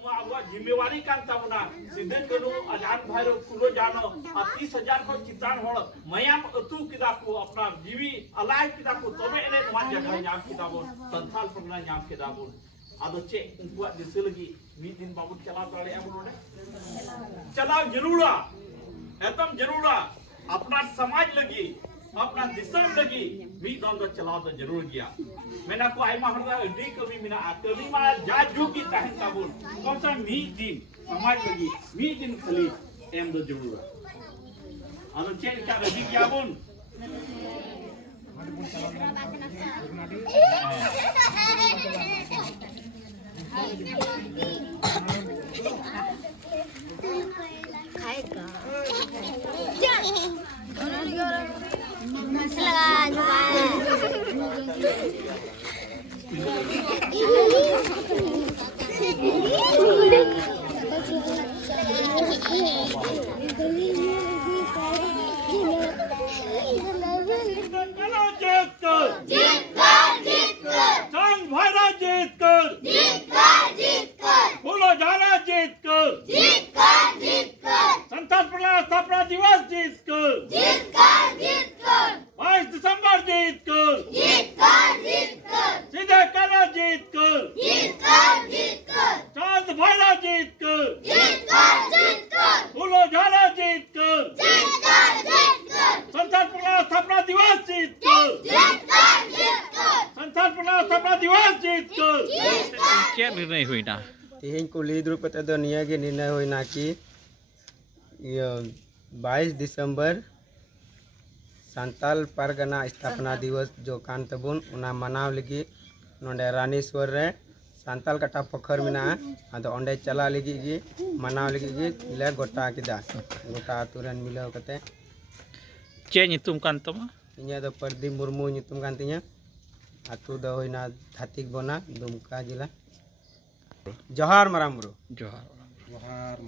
जिम्मेवारी कान तबना सिद्धे कनु आजान भाईरो कुलो जानो 30,000 को चितान होड़ मयाम अतु किदा को अपना जीवी अलाय किदा को तबे एने नवा जगह नाम किदा बोन संथाल पगना नाम किदा बोन आदो चे उनकुआ दिसे लगी मी दिन बाबू चला ताले बोलोने चलाओ जरूरा एकदम जरूरा अपना समाज लगी अपना दिशा लगी मी दम दो चलाओ तो जरूर गया मैंने को आई माहरदा अडी कभी मिना कभी मा जा जोगी तहन काबुल कौन सा मी दिन समाज लगी मी दिन खाली एम दो जरूर आनो चे क्या रजी क्या बोन निर्णय हुई ना तेहन कुली द्रुप निये निर्णय होना कि 22 दिसंबर सांताल परगना स्थापना दिवस जो कान तबुन उना मनाव लगी नोंडे रानीश्वर रे सांताल कटा पोखर मिना आदो ओंडे चला लगी गी मनाव लगी गी ले गोटा किदा गोटा तुरन मिलाव कते चे नितुम कान तमा इnya दो प्रदीप मुर्मू नितुम कान तिnya आतु दो होइना धातिक बोना दुमका जिला जोहार मराम ब्रो जोहार